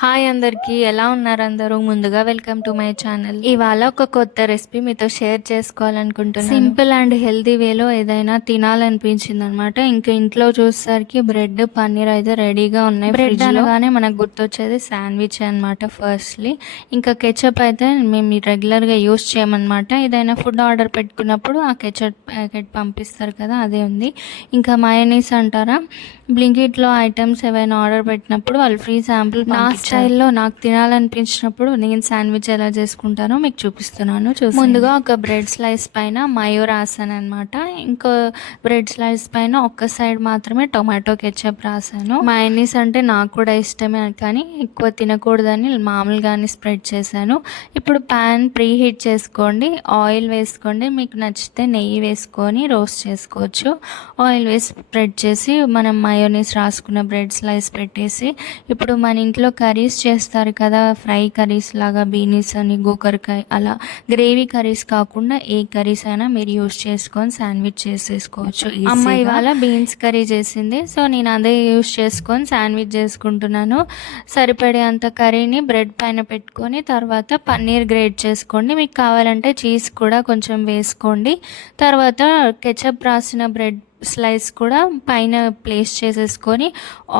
Hi అందరికీ, ఎలా ఉన్నారు అందరూ? ముందుగా వెల్కమ్ టు మై ఛానల్. ఇవాళ ఒక కొత్త రెసిపీ మీతో షేర్ చేసుకోవాలనుకుంటున్నాను. సింపుల్ అండ్ హెల్తీ వేలో ఏదైనా తినాలనిపించింది అనమాట. ఇంకా ఇంట్లో చూసేసరికి బ్రెడ్, పన్నీర్ అయితే రెడీగా ఉన్నాయి. బ్రెడ్ అనగానే మనకు గుర్తొచ్చేది శాండ్విచ్ అనమాట ఫస్ట్లీ. ఇంకా కెచప్ అయితే మేము రెగ్యులర్గా యూస్ చేయమన్నమాట. ఏదైనా ఫుడ్ ఆర్డర్ పెట్టుకున్నప్పుడు ఆ కెచప్ ప్యాకెట్ పంపిస్తారు కదా, అదే ఉంది. ఇంకా మయోనీస్ అంటారా, బ్లింకిట్లో ఐటమ్స్ ఏవైనా ఆర్డర్ పెట్టినప్పుడు వాళ్ళు ఫ్రీ శాంపుల్ స్టైల్లో నాకు తినాలనిపించినప్పుడు నేను శాండ్విచ్ ఎలా చేసుకుంటానో మీకు చూపిస్తున్నాను. ముందుగా ఒక బ్రెడ్ స్లైస్ పైన మయో రాసాను అనమాట. ఇంకో బ్రెడ్ స్లైస్ పైన ఒక్క సైడ్ మాత్రమే టొమాటో కెచప్ రాసాను. మయోనీస్ అంటే నాకు కూడా ఇష్టమే, కానీ ఎక్కువ తినకూడదని మామూలుగానే స్ప్రెడ్ చేశాను. ఇప్పుడు ప్యాన్ ప్రీ హీట్ చేసుకోండి, ఆయిల్ వేసుకోండి, మీకు నచ్చితే నెయ్యి వేసుకొని రోస్ట్ చేసుకోవచ్చు. ఆయిల్ వేసి స్ప్రెడ్ చేసి మనం మయోనీస్ రాసుకున్న బ్రెడ్ స్లైస్ పెట్టేసి, ఇప్పుడు మన ఇంట్లో కర్రీస్ చేస్తారు కదా, ఫ్రై కర్రీస్ లాగా, బీనీస్ అని, గోకరకాయ, అలా గ్రేవీ కర్రీస్ కాకుండా ఏ కర్రీస్ అయినా మీరు యూస్ చేసుకొని శాండ్విచ్ చేసేసుకోవచ్చు. అమ్మ ఇవాళ బీన్స్ కర్రీ చేసింది, సో నేను అదే యూస్ చేసుకొని శాండ్విచ్ చేసుకుంటున్నాను. సరిపడే అంత కర్రీని బ్రెడ్ పైన పెట్టుకొని తర్వాత పన్నీర్ గ్రేట్ చేసుకోండి. మీకు కావాలంటే చీజ్ కూడా కొంచెం వేసుకోండి. తర్వాత కెచప్ రాసిన బ్రెడ్ స్లైస్ కూడా పైన ప్లేస్ చేసేసుకొని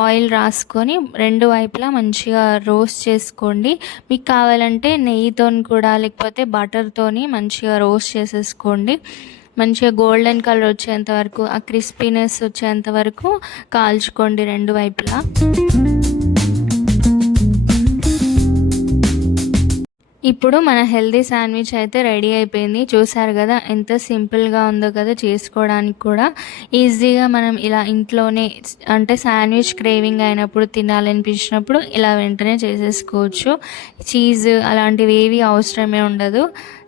ఆయిల్ రాసుకొని రెండు వైపులా మంచిగా రోస్ట్ చేసుకోండి. మీకు కావాలంటే నెయ్యితో కూడా లేకపోతే బటర్తోని మంచిగా రోస్ట్ చేసేసుకోండి. మంచిగా గోల్డెన్ కలర్ వచ్చేంత వరకు, ఆ క్రిస్పీనెస్ వచ్చేంత వరకు కాల్చుకోండి రెండు వైపులా. ఇప్పుడు మన హెల్దీ శాండ్విచ్ అయితే రెడీ అయిపోయింది. చూసారు కదా ఎంత సింపుల్గా ఉందో కదా, చేసుకోవడానికి కూడా ఈజీగా మనం ఇలా ఇంట్లోనే, అంటే శాండ్విచ్ క్రేవింగ్ అయినప్పుడు, తినాలనిపించినప్పుడు ఇలా వెంటనే చేసేసుకోవచ్చు. చీజ్ అలాంటివి ఏవి అవసరమే ఉండదు.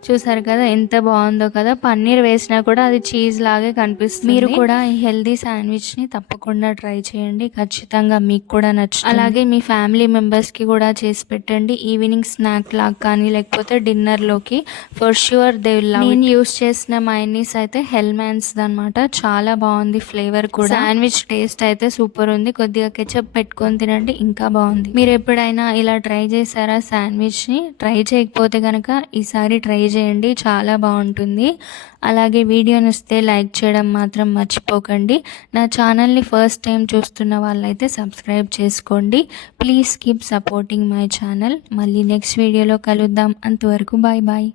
చూసారు కదా ఎంత బాగుందో కదా, పన్నీర్ వేసినా కూడా అది చీజ్ లాగే కనిపిస్తుంది. మీరు కూడా ఈ హెల్దీ శాండ్విచ్ని తప్పకుండా ట్రై చేయండి, ఖచ్చితంగా మీకు కూడా నచ్చుతుంది. అలాగే మీ ఫ్యామిలీ మెంబర్స్కి కూడా చేసి పెట్టండి, ఈవినింగ్ స్నాక్ లాగా కానీ లేకపోతే డిన్నర్లోకి. For sure they will love. నేను యూస్ చేసిన మైనీస్ అయితే హెల్మాన్స్ అనమాట, చాలా బాగుంది ఫ్లేవర్ కూడా. శాండ్విచ్ టేస్ట్ అయితే సూపర్ ఉంది. కొద్దిగా కెచప్ పెట్టుకొని తినండి, ఇంకా బాగుంది. మీరు ఎప్పుడైనా ఇలా ట్రై చేశారా శాండ్విచ్ని? ట్రై చేయకపోతే కనుక ఈసారి ట్రై చేయండి, చాలా బాగుంటుంది. అలాగే వీడియో నచ్చితే లైక్ చేయడం మాత్రం మర్చిపోకండి. నా ఛానల్ని ఫస్ట్ టైం చూస్తున్న వాళ్ళైతే సబ్స్క్రైబ్ చేసుకోండి. Please keep supporting my channel. మళ్ళీ నెక్స్ట్ వీడియోలో కలుద్దాం. అంతవరకు బాయ్ బాయ్.